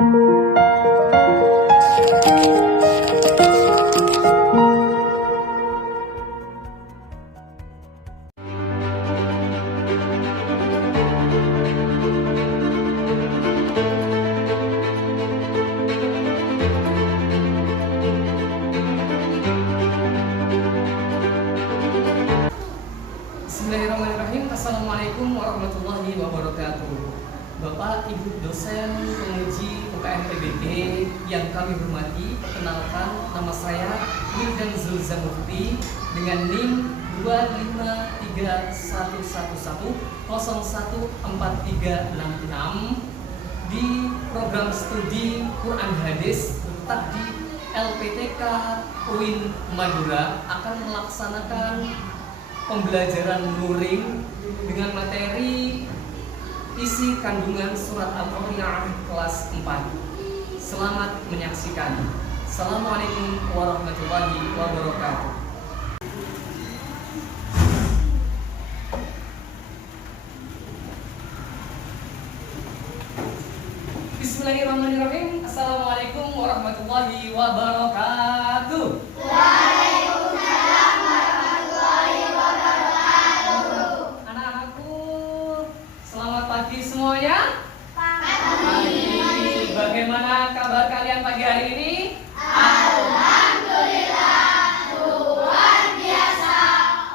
Bismillahirrahmanirrahim. Assalamualaikum warahmatullahi wabarakatuh. Bapak, Ibu dosen penguji UKM PBB yang kami hormati, perkenalkan nama saya Wildan Zulza Mufti dengan NIM 25111014366 di program studi Quran Hadis tetap di LPTK UIN Madura akan melaksanakan pembelajaran luring dengan materi isi kandungan surat Al-Qari'ah kelas 4. Selamat menyaksikan. Assalamualaikum warahmatullahi wabarakatuh. Bismillahirrahmanirrahim. Assalamualaikum warahmatullahi wabarakatuh. Pagi semuanya. Pagi. Bagaimana kabar kalian pagi hari ini? Alhamdulillah, luar biasa.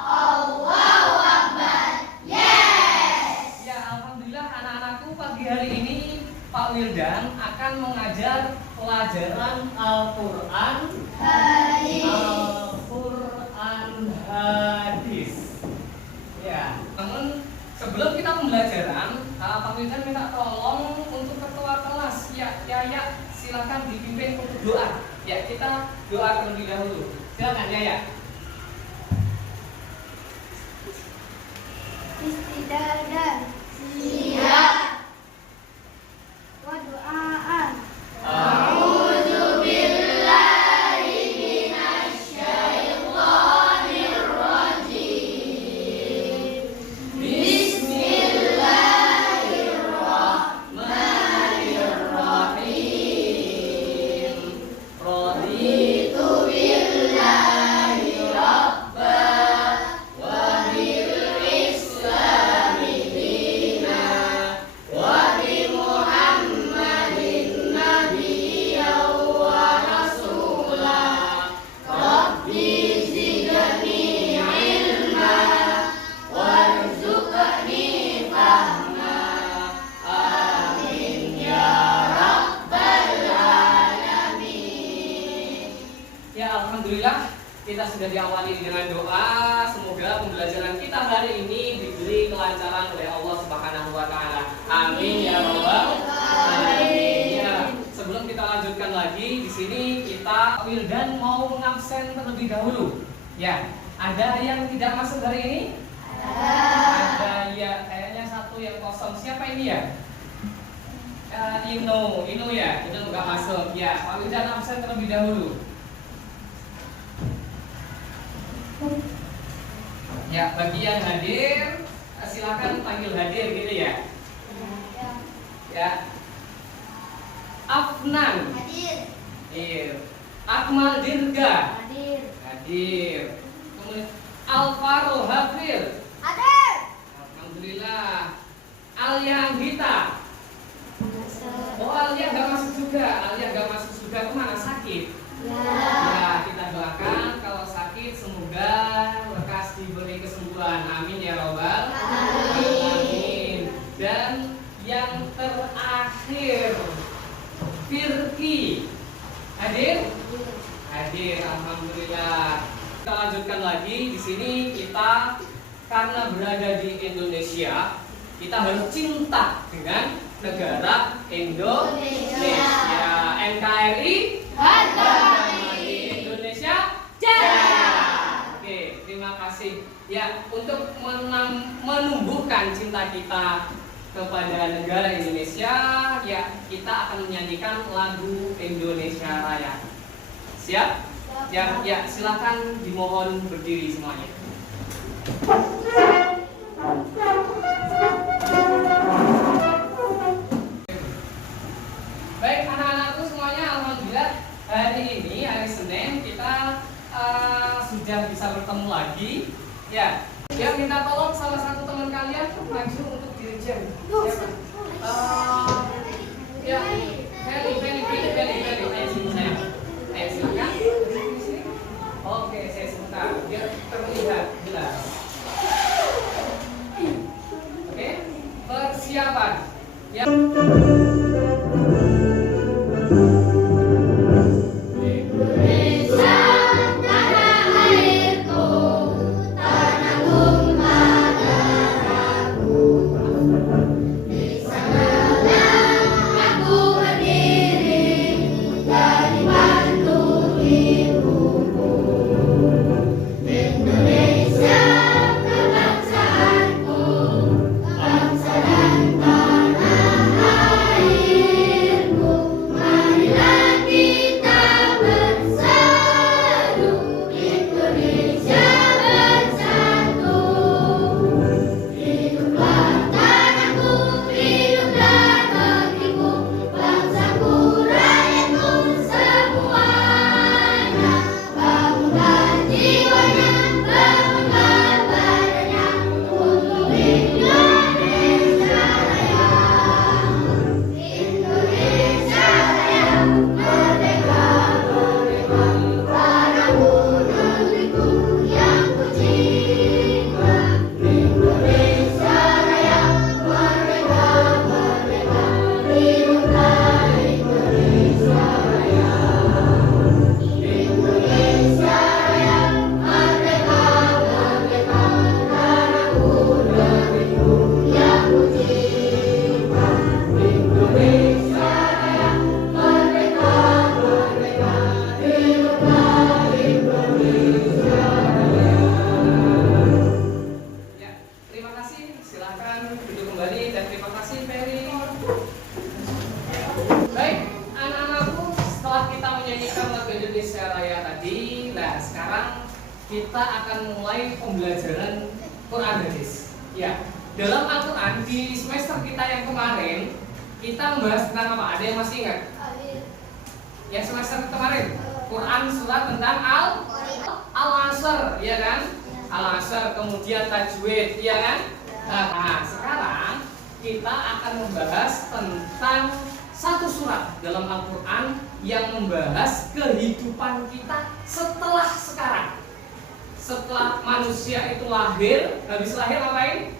Allahu Akbar. Yes. Ya, alhamdulillah anak-anakku pagi hari ini Pak Wildan akan mengajar pelajaran Al-Qur'an Hadis. Ya, namun sebelum kita pembelajaran, Pak Wildan minta tolong untuk ketua kelas. Ya, silakan dipimpin untuk doa. Ya, kita doa terlebih dahulu. Silakan ya. Istidadan. Siap. Wa du'aan. A'udzu billahi minasyaitonir rajim. Raditu billahi rabban wa bil islami dinan wa bi Muhammadin nabiyyan wa rasulah. Rabbi zidni ilma warzuqni fahma. Amin ya rabbal alamin. Ya, alhamdulillah kita sudah diawali dengan doa. Semoga pembelajaran kita hari ini diberi kelancaran oleh Allah Subhanahu wa taala. Amin ya rabbal alamin. Ya, sebelum kita lanjutkan lagi di sini kita Wildan mau mengabsen terlebih dahulu. Ya, ada yang tidak masuk hari ini? Ada ya, kayaknya satu yang kosong. Siapa ini ya? Ino ya, Ino nggak masuk. Ya, Pak Wildan absen terlebih dahulu. Ya, bagi yang hadir silakan panggil hadir gitu ya. Ya. Afnan. Hadir. Hadir. Akmal Dirga. Hadir. Hadir. Kemudian Alvaro Hafir. Hadir. Alhamdulillah. Alia Anggita. Oh, Alia nggak masuk juga. Kemana? Sakit. Ya, kita doakan kalau sakit semoga lekas diberi kesembuhan. Amin ya robbal alamin. Dan yang terakhir Firki. Hadir? Hadir, alhamdulillah. Kita lanjutkan lagi di sini. Kita karena berada di Indonesia, kita harus cinta dengan negara Indonesia. NKRI Harga mati, Indonesia jaya. Oke, terima kasih. Ya, untuk menumbuhkan cinta kita kepada negara Indonesia, ya kita akan menyanyikan lagu Indonesia Raya. Siap? Ya, silakan dimohon berdiri semuanya. Baik, anak Alhamdulillah hari ini hari Senin kita sudah bisa bertemu lagi. Ya, minta tolong salah satu teman kalian maju untuk direjam. Siapa? Feli, silakan. Oke, saya sebentar biar terlihat jelas. Oke, persiapan. Ya. Kita akan mulai pembelajaran Quran hadis. Ya, dalam Al-Quran di semester kita yang kemarin kita membahas tentang apa? Ada yang masih ingat? Ya, semester kemarin Quran surat tentang Al-Asr, ya kan? Al-Asr, kemudian tajwid, ya kan? Nah, sekarang kita akan membahas tentang satu surat dalam Al-Quran yang membahas kehidupan kita setelah sekarang. Setelah manusia itu lahir, habis lahir ngapain?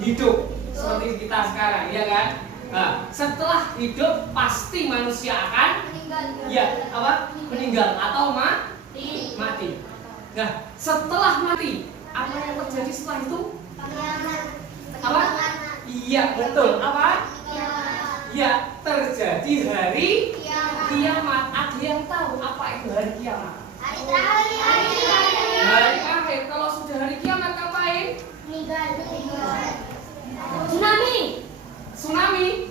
Hidup seperti kita sekarang, ya kan? Nah, setelah hidup pasti manusia akan meninggal atau mati. Nah, setelah mati, apa yang terjadi setelah itu? Apa? Iya, betul. Apa? Ya, terjadi hari kiamat. Ada yang tahu apa itu hari kiamat? Hari akhir. Kalau sudah hari kiamat ngapain? Tsunami.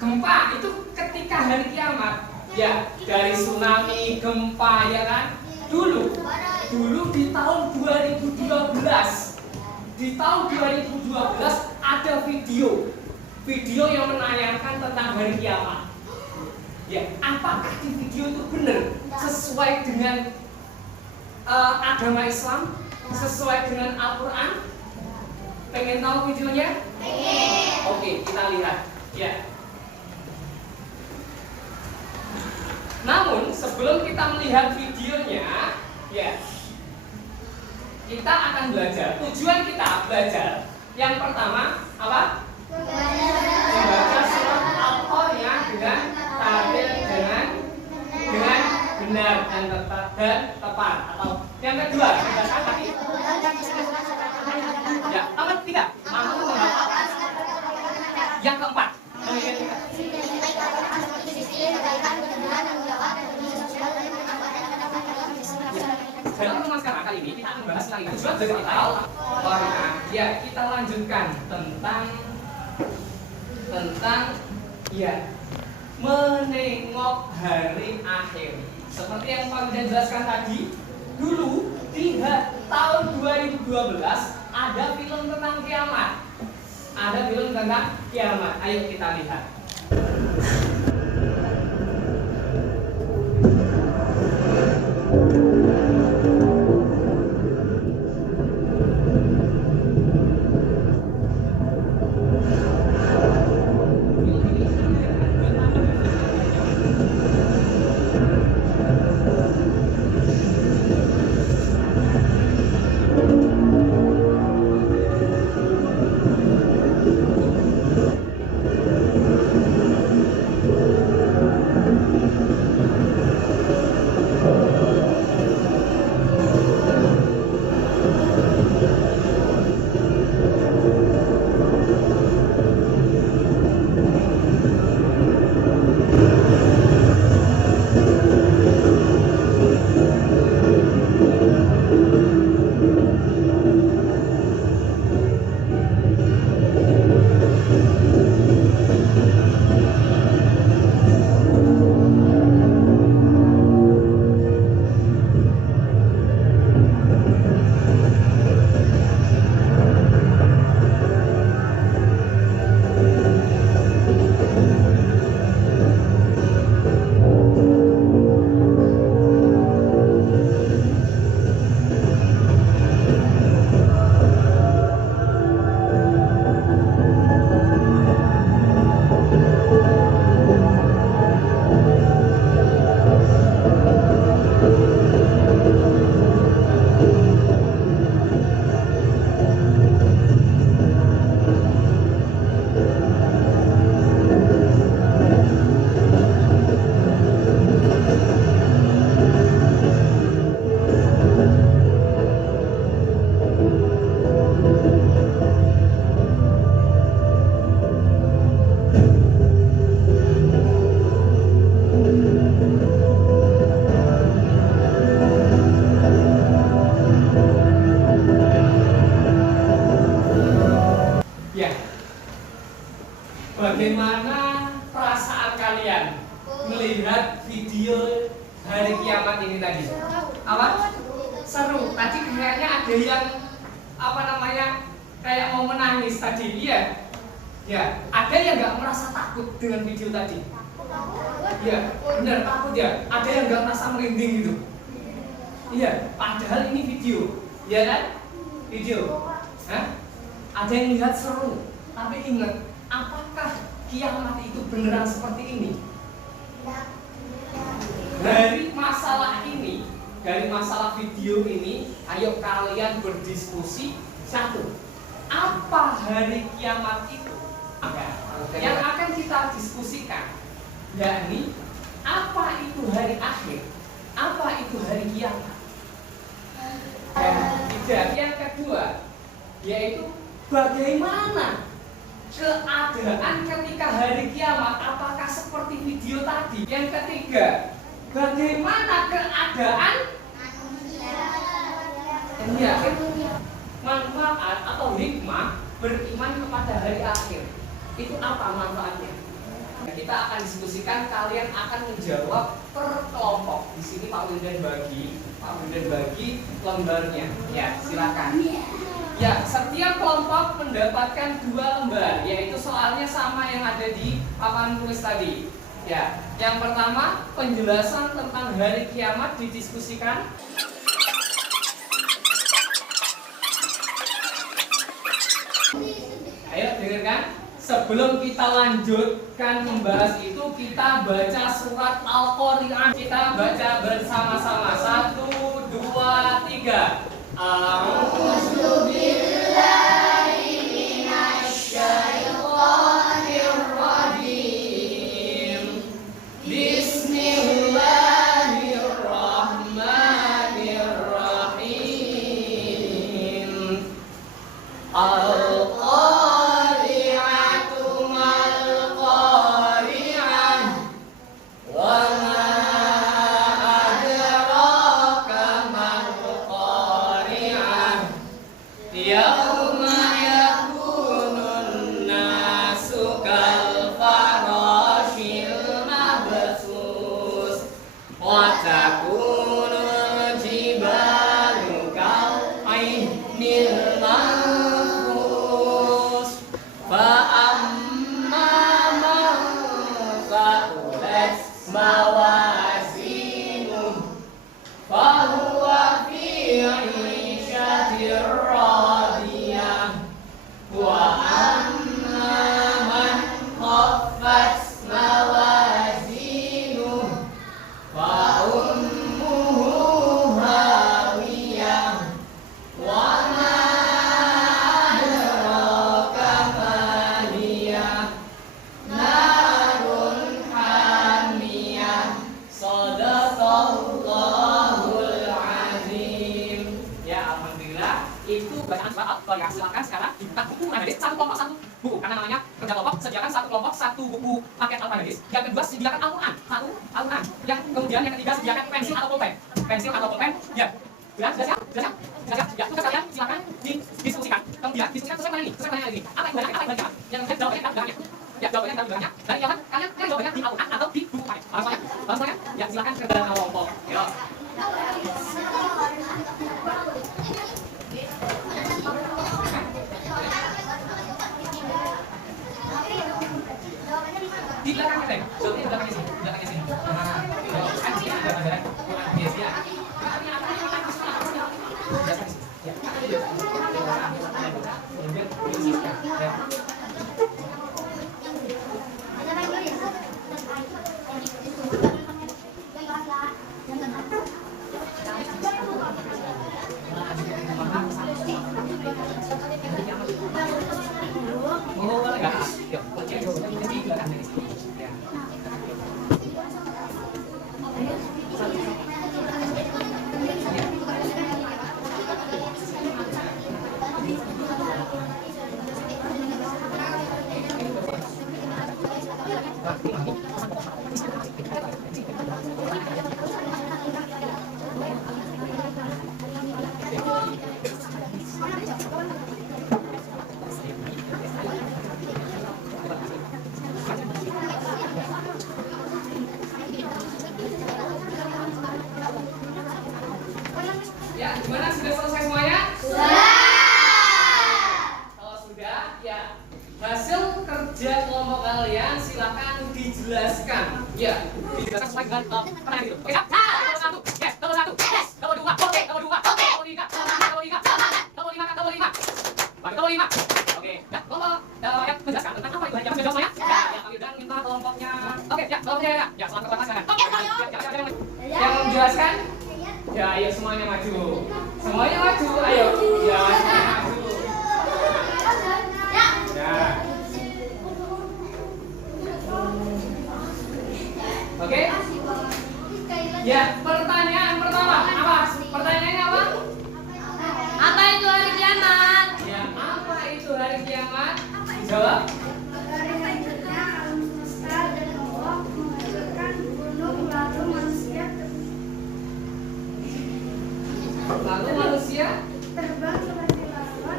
Gempa itu ketika hari kiamat. Ya, dari tsunami, gempa, ya kan? Dulu di tahun 2012. Di tahun 2012 ada video yang menayangkan tentang hari kiamat. Ya, apakah di video itu benar sesuai dengan agama Islam, sesuai dengan Al-Quran? Pengen tahu videonya? Pengen. Oke, kita lihat. Ya. Namun sebelum kita melihat videonya, ya, kita akan belajar. Tujuan kita belajar yang pertama apa? Membaca surat Al-Qari'ah dengan tampil dengan benar dan tepat. Atau yang kedua, membaca tadi. Ya, apa tiga? Mampu menghafal. Yang keempat. Dalam pertemuan sekarang kali ini kita akan bahas lagi surat dari Al-Qari'ah. Ya, kita lanjutkan tentang ya menengok hari akhir. Seperti yang Pak Widan jelaskan tadi, dulu di tahun 2012 ada film tentang kiamat. Ayo kita lihat. kalian melihat video hari kiamat ini tadi? Apa? Seru. Tadi kayaknya ada yang apa namanya kayak mau menangis tadi, iya. Ya, ada yang nggak merasa takut dengan video tadi? Iya, benar takut ya. Ada yang nggak merasa merinding gitu? Iya, padahal ini video, ya kan? Video. Hah? Ada yang lihat seru, tapi ingat, apakah kiamat itu beneran seperti ini? Dari masalah ini, dari masalah video ini, ayo kalian berdiskusi. Satu, apa hari kiamat itu? Yang akan kita diskusikan, yakni apa itu hari akhir, apa itu hari kiamat. Yang kedua, yaitu bagaimana keadaan ketika hari kiamat, apakah seperti video tadi? Yang ketiga, bagaimana keadaan manfaat atau hikmah beriman kepada hari akhir. Itu apa manfaatnya? Kita akan diskusikan, kalian akan menjawab per kelompok. Di sini Pak Wildan bagi lembarnya. Ya, silakan. Ya, setiap kelompok mendapatkan 2 lembar, yaitu soalnya sama yang ada di papan tulis tadi. Ya, yang pertama penjelasan tentang hari kiamat didiskusikan. Ayo dengarkan. Sebelum kita lanjutkan membahas itu, kita baca surat Al-Qari'ah. Kita baca bersama-sama. 1, 2, 3. A'udzu billahi minasy syaithanir rajim. Bismillahirrahmanirrahim. Silakan sekarang dibuka buku Al-Hadis, satu kelompok satu buku, karena namanya kerja kelompok. Sediakan satu kelompok satu buku paket Al-Hadis. Yang kedua sediakan Al-Quran, satu Al-Quran. Kemudian yang ketiga sediakan pensil atau pulpen. Ya, sudah siap? Ya, tugas kalian silakan didiskusikan. Kemudian diskusikan sesuai mana ini? Apa yang benar? Yang jawabannya dalam belakangnya. Ya, jawabannya dalam belakangnya. Dan kalian jawabannya di Al-Quran atau di buku paket. Langsung ya? Ya, silakan ke dalam kelompok. Ya. Di belakangnya, Teh. Jawabnya di belakangnya sini. Kan sini ada pelajaran Quran biasa. Oh, enggak. Yuk, di belakangnya sini. Ya. Gimana, sudah selesai semuanya? Sudah. Kalau sudah, ya hasil kerja kelompok kalian silakan dijelaskan. Ya, dijelaskan sesuai dengan pertanyaan itu. Oke, siap? Satu, yes, double satu, yes, double dua, oke, double dua, oke, double tiga, double lima, double lima, double lima, double lima. Oke, ya, kelompok yang menjelaskan tentang apa itu hari kiamat sudah semuanya? Ya, yang kami udah minta kelompoknya. Oke, ya, kelompoknya ya. Ya, selamat kelompok silakan. Oke, yang menjelaskan? Ya, ayo semuanya maju. Semuanya maju, ayo. Ya, semuanya maju. Ya. Oke? Ya, pertanyaan pertama apa? Pertanyaannya apa? Apa itu hari kiamat? Ya, apa itu hari kiamat? Jawab. Hari hancurnya alam semesta dan Allah menghancurkan gunung lalu manusia terbang seperti lawan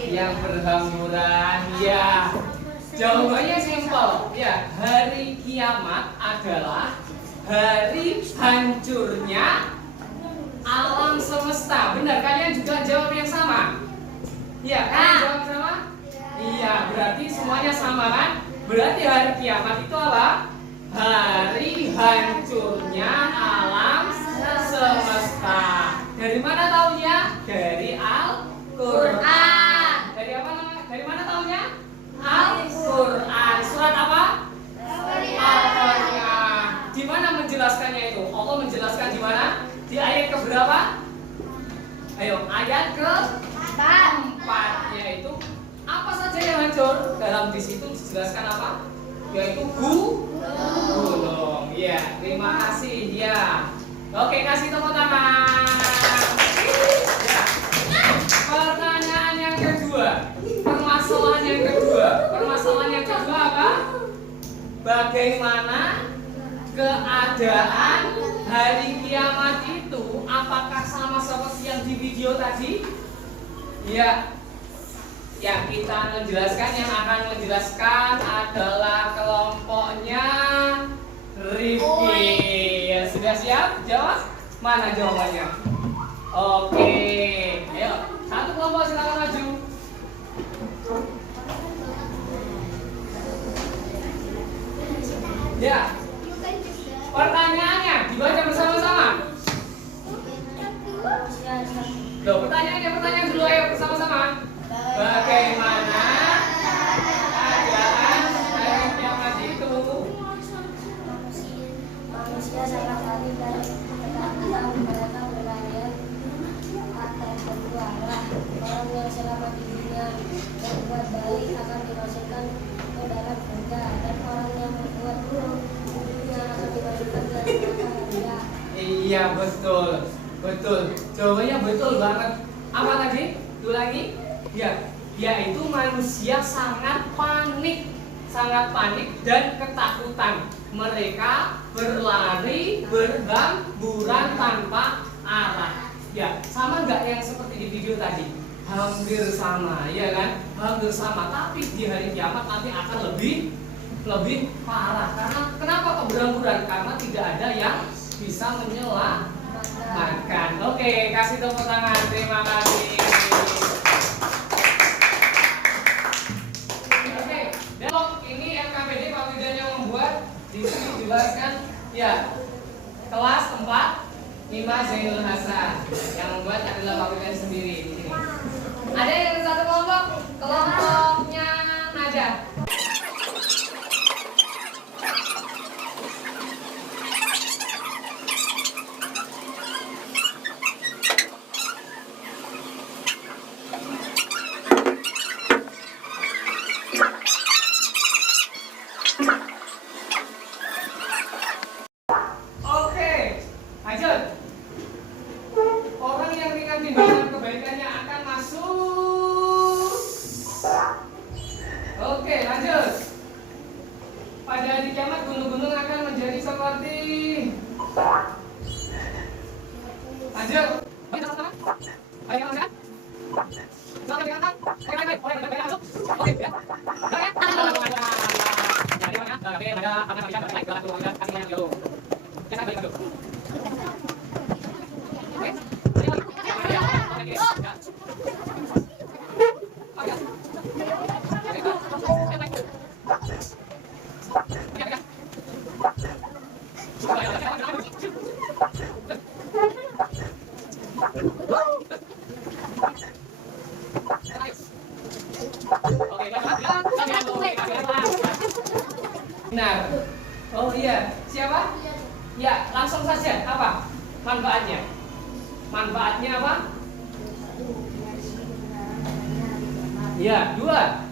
yang berhamburan. Ya, jawabannya simpel. Ya, hari kiamat adalah hari hancurnya alam semesta. Benar, kalian juga jawab yang sama? Iya, kalian jawab sama? Iya, berarti semuanya sama kan? Berarti hari kiamat itu apa? Hari hancurnya alam semesta. Dari mana taunya? Dari Al-Qur'an. Dari apa namanya? Dari mana taunya? Al-Qur'an. Surat apa? Al-Qur'an. Di mana menjelaskannya itu? Allah menjelaskan di mana? Di ayat ke berapa? Ayo, ayat ke 4, yaitu apa saja yang hancur? Dalam di situ dijelaskan apa? Yaitu gunung. Ya, terima kasih. Ya. Oke, kasih tepuk tangan. Ya. Pertanyaan yang kedua. Permasalahan yang kedua apa? Bagaimana keadaan hari kiamat itu? Apakah sama seperti yang di video tadi? Ya. Ya, kita menjelaskan, yang akan menjelaskan adalah kelompoknya Rifki. Ya, sudah siap? Jawab? Mana jawabannya? Oke. Ayo, satu kelompok silakan maju. Ya. Pertanyaannya dibaca bersama-sama. Loh, pertanyaan dulu, ayo bersama-sama. Bagaimana keadaan hari kiamat itu? Manusia sangat aneh dan ketakutan mereka berlarian akan kedua arah. Orang yang selamat di dunia berbuat baik akan dimasukkan ke dalam surga, dan orang yang berbuat buruk di dunia akan dimasukkan ke neraka rendah. Iya, betul. Jawabannya betul banget. Apa tadi? Itu lagi? Ya, yaitu manusia sangat panik dan ketakutan. Mereka berlari berhamburan tanpa arah. Ya, sama nggak yang seperti di video tadi? Hampir sama, ya kan? Hampir sama. Tapi di hari kiamat nanti akan lebih parah. Karena kenapa kok berhamburan? Karena tidak ada yang bisa menyelamatkan. Oke, kasih tepuk tangan. Terima kasih. Ini MKPD Pak Widan yang membuat. Di sini dijelaskan ya, kelas 4 Mima Zainul Hasan. Yang membuat adalah Pak Widan sendiri di sini. Ada yang satu kelompoknya Nada. Orang yang ringan timbangan kebaikannya akan masuk. Oke, lanjut. Pada hari kiamat gunung-gunung akan menjadi seperti. Lanjut. Ayo sama-sama. Oke, ya. Benar. Oh iya, siapa? Ya, langsung saja. Apa manfaatnya? Manfaatnya apa? Ya, dua.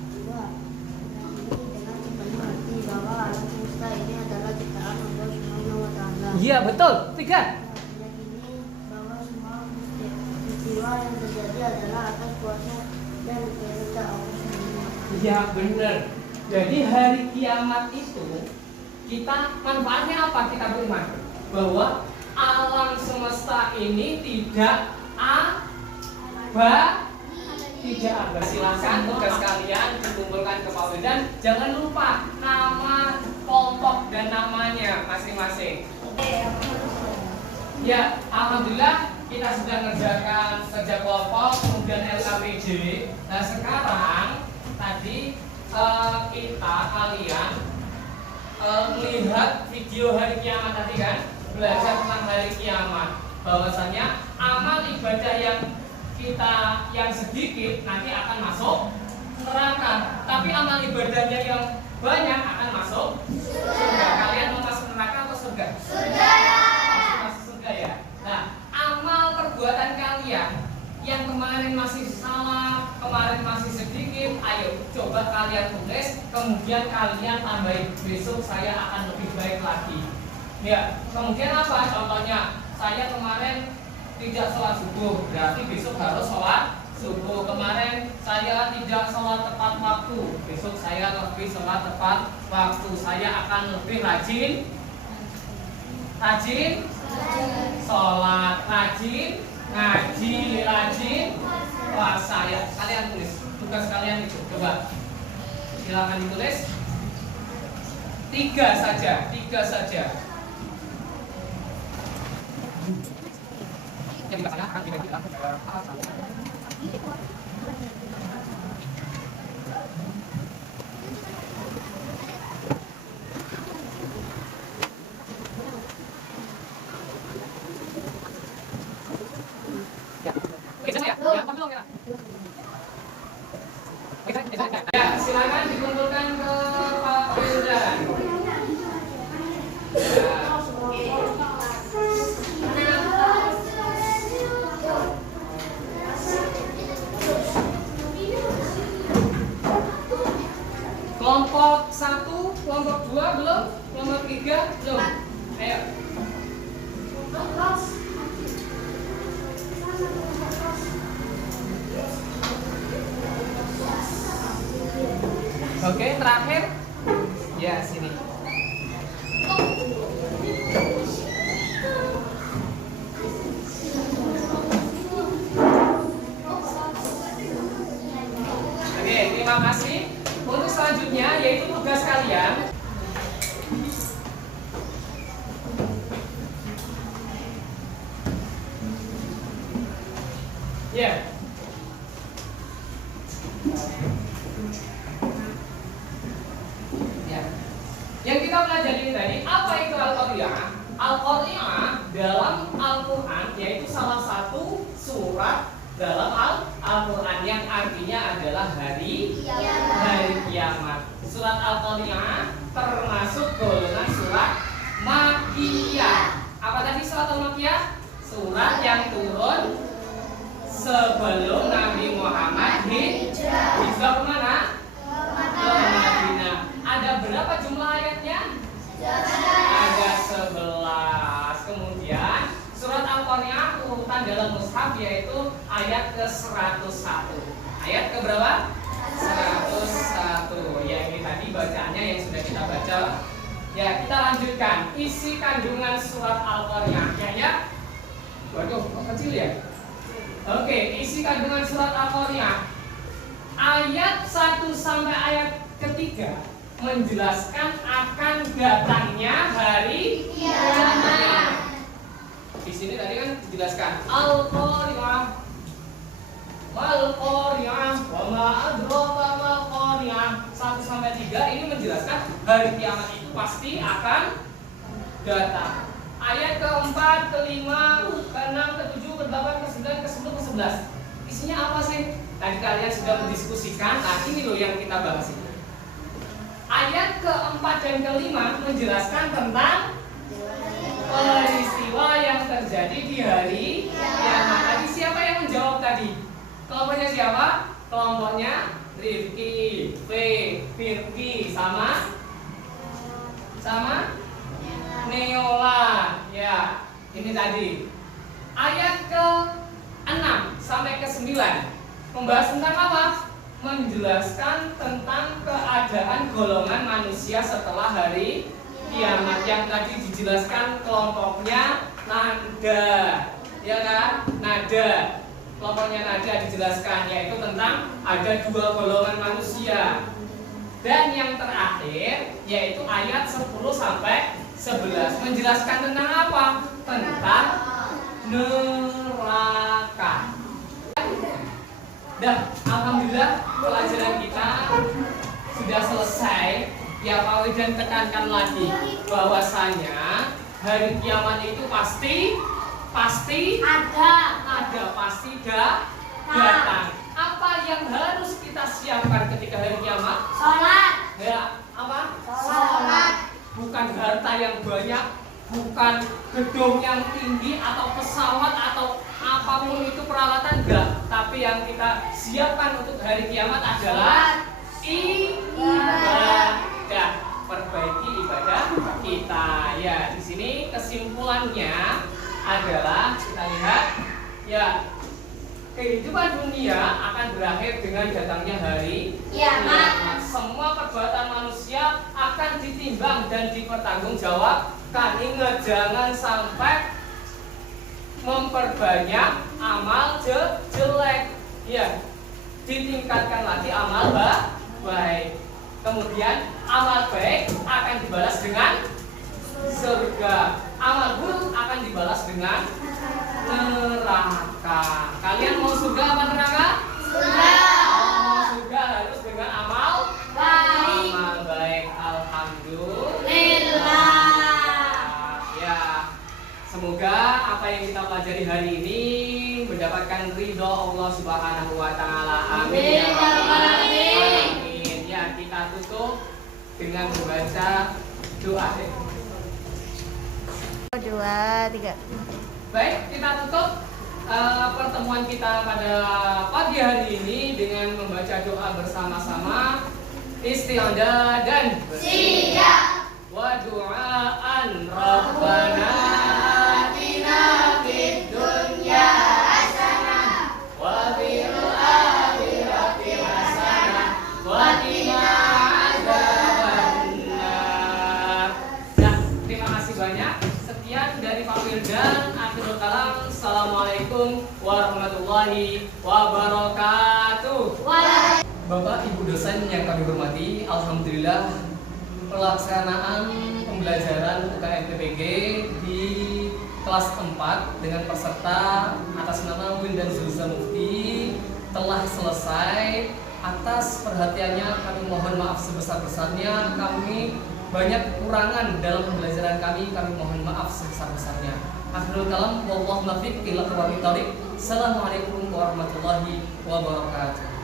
Iya, betul. Tiga. Yang terjadi adalah atas kuasa dan kehendak Allah SWT. Iya, benar. Jadi hari kiamat itu kita manfaatnya apa kita beriman? Bahwa alam semesta ini tidak tidak ada. Silakan tugas kalian dikumpulkan ke Pak Wildan. Jangan lupa nama kelompok dan namanya masing-masing. Ya, alhamdulillah kita sudah mengerjakan kerja kelompok, kemudian LKPJ. Nah sekarang tadi kalian melihat video hari kiamat tadi kan, belajar tentang hari kiamat. Bahwasanya amal ibadah yang sedikit nanti akan masuk neraka, tapi amal ibadahnya yang banyak akan masuk surga. Kalian mau masuk neraka atau surga? Surga. Masuk surga ya. Nah, amal perbuatan kalian yang kemarin masih salah, kemarin masih sedikit, ayo coba kalian tulis, kemudian kalian tambahin, besok saya akan lebih baik lagi. Ya, kemudian apa? Contohnya, saya kemarin tidak sholat subuh, berarti besok harus sholat subuh. Kemarin saya tidak sholat tepat waktu, besok saya lebih sholat tepat waktu. Saya akan lebih rajin sholat, rajin ngaji, rajin puasa. Ya, kalian tulis tugas kalian itu. Coba silakan ditulis. 3 saja. Yang dibacanya akan dibilang ya, silakan dikumpulkan ke Pak Wildan. Kelompok 1, kelompok 2 belum, kelompok 3 belum. Ayo. Oke, terakhir. Ya, sini. Oke, terima kasih. Untuk selanjutnya yaitu tugas kalian. Ya. Yang kita pelajari tadi, apa itu Al-Qari'ah? Al-Qari'ah dalam Al-Quran yaitu salah satu surat dalam Al-Quran yang artinya adalah hari kiamat. Surat Al-Qari'ah termasuk golongan surat Makkiyah. Apa tadi surat Al-Makkiyah? Surat yang turun sebelum Nabi Muhammad hijrah kemana? Ke Madinah. Ada berapa jumlah ayatnya? Ada 11. Kemudian surat Al-Qari'ah urutan dalam mushaf yaitu ayat ke-101. Ayat ke berapa? 101. Ya, ini tadi bacaannya yang sudah kita baca. Ya, kita lanjutkan isi kandungan surat Al-Qari'ah. Ya. Waduh, kok kecil ya? Oke, isi kandungan surat Al-Qari'ah. Ayat 1 sampai ayat ketiga menjelaskan akan datangnya hari kiamat. Di sini tadi kan dijelaskan al-qari'ah, mal-qari'ah, wa ma adraka mal-qari'ah. 1 sampai 3 ini menjelaskan hari kiamat itu pasti akan datang. Ayat keempat, kelima, keenam, ketujuh, kedelapan, kesembilan, kesepuluh, ke-11. Isinya apa sih? Tadi kalian sudah mendiskusikan. Nah ini loh yang kita bahas ini. Ayat keempat dan kelima menjelaskan tentang peristiwa yang terjadi di hari kiamat. Tadi siapa yang menjawab tadi? Kelompoknya siapa? Kelompoknya Rifki, Firki, sama Neola. Ya, ini tadi. Ayat ke-6 sampai ke-9 membahas tentang apa? Menjelaskan tentang keadaan golongan manusia setelah hari kiamat. Yang tadi dijelaskan kelompoknya nada, ya kan? Nada. Kelompoknya nada dijelaskan, yaitu tentang ada 2 golongan manusia. Dan yang terakhir yaitu ayat 10 sampai 11 menjelaskan tentang apa? Tentang neraka. Dan alhamdulillah pelajaran kita sudah selesai. Ya Pak Widan tekankan lagi bahwasanya hari kiamat itu pasti datang. Apa yang harus kita siapkan ketika hari kiamat? Sholat. Ya, apa? Sholat. Bukan harta yang banyak, bukan gedung yang tinggi atau pesawat atau apapun itu peralatan, enggak. Tapi yang kita siapkan untuk hari kiamat adalah ibadah. Perbaiki ibadah kita. Ya, di sini kesimpulannya adalah kita lihat ya, kehidupan dunia akan berakhir dengan datangnya hari kiamat. Semua perbuatan manusia akan ditimbang dan dipertanggungjawabkan. Ingat, jangan sampai memperbanyak amal jelek. Ya, ditingkatkan lagi amal baik. Kemudian amal baik akan dibalas dengan surga. Amal buruk akan dibalas dengan neraka. Kalian mau surga apa neraka? Surga. Mau surga harus dengan amal Baik. Amal baik. Alhamdulillah. Ya, semoga apa yang kita pelajari hari ini mendapatkan ridho Allah Subhanahu wa taala. Amin. Ya rabbal alamin. Ya, kita tutup dengan membaca doa. 2, 3. Baik, kita tutup pertemuan kita pada pagi hari ini dengan membaca doa bersama-sama. Isti'adah dan Siap. wa du'aan Rabbana atina fid dunya hasanah wa fil akhirati hasanah wa qina adzabannar. Nah, terima kasih banyak. Sekian dari Pak Wildan. Akhirul kalam. Assalamualaikum warahmatullahi wabarakatuh. Bapak Ibu dosen yang kami hormati, alhamdulillah pelaksanaan pembelajaran UKM PPG di kelas 4 dengan peserta atas nama Wildan Zulza Mufti telah selesai. Atas perhatiannya kami mohon maaf sebesar-besarnya. Kami banyak kekurangan dalam pembelajaran kami mohon maaf sebesar-besarnya. Akhirul kalam, wallahu muwaffiq ila aqwamit thoriq. Assalamualaikum warahmatullahi wabarakatuh.